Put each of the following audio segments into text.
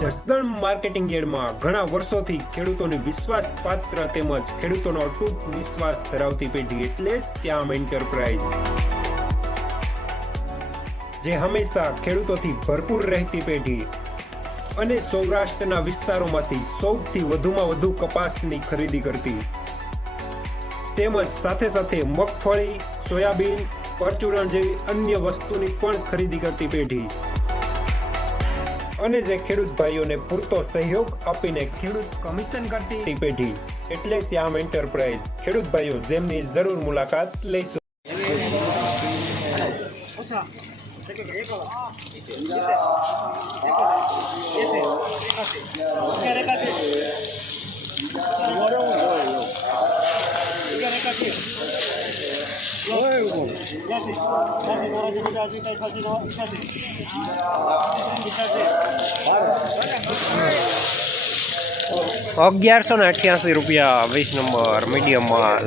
Jasdan marketing યાર્ડમાં ઘણા વર્ષોથી ખેડૂતોની વિશ્વાસપાત્ર તેમજ ખેડૂતોનો અતૂટ વિશ્વાસ ધરાવતી પેઢી એટલે શ્યામ એન્ટરપ્રાઇઝ, જે હંમેશા ખેડૂતોથી ભરપૂર રહેતી પેઢી અને સૌરાષ્ટ્રના વિસ્તારોમાંથી સૌથી વધુમાં વધુ કપાસની ખરીદી કરતી તેમજ સાથે સાથે મગફળી, સોયાબીન, પરચુરણ જેવી અન્ય વસ્તુની પણ ખરીદી કરતી પેઢી અને જે ખેડૂત ભાઈઓને પૂરતો સહયોગ આપીને ખેડૂત કમિશન કરતી પેઢી એટલે શ્યામ એન્ટરપ્રાઇઝ. ખેડૂત ભાઈઓ જેમની જરૂર મુલાકાત લઈશું. ₹1188 20 નંબર મીડિયમ માલ.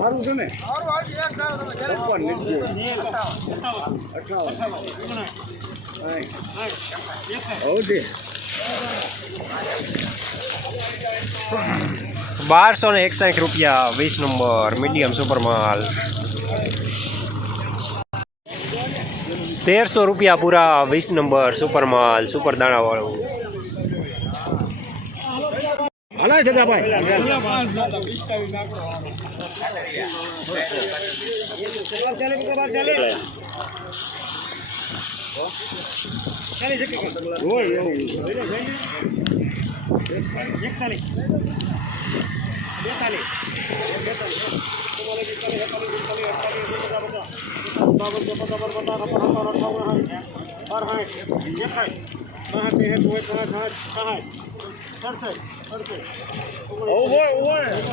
સારું છે ને 1261 20 નંબર મીડિયમ સુપર માલ. ₹1300 પૂરા 20 નંબર સુપર માલ, સુપર દાણા વાળું. હાલા છે ભાઈ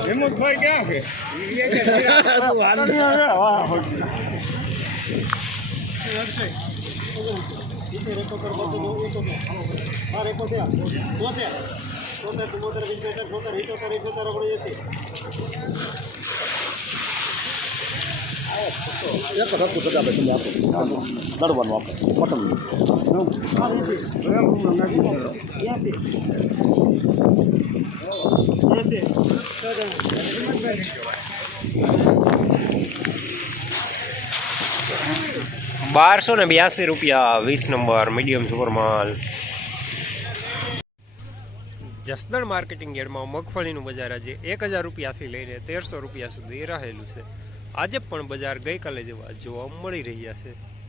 હિંમતભાઈ ક્યાં છે? એક રસ્તો કરતા તમે આપો દરવાનું આપો મટન 1282 20 નંબર મીડિયમ સુપર માલ. જસદણ માર્કેટિંગ યાર્ડમાં મગફળીનું બજાર આજે ₹1000 લઈને ₹1300 સુધી રહેલું છે. આજે પણ બજાર ગઈકાલે જેવા જોવા મળી રહ્યા છે.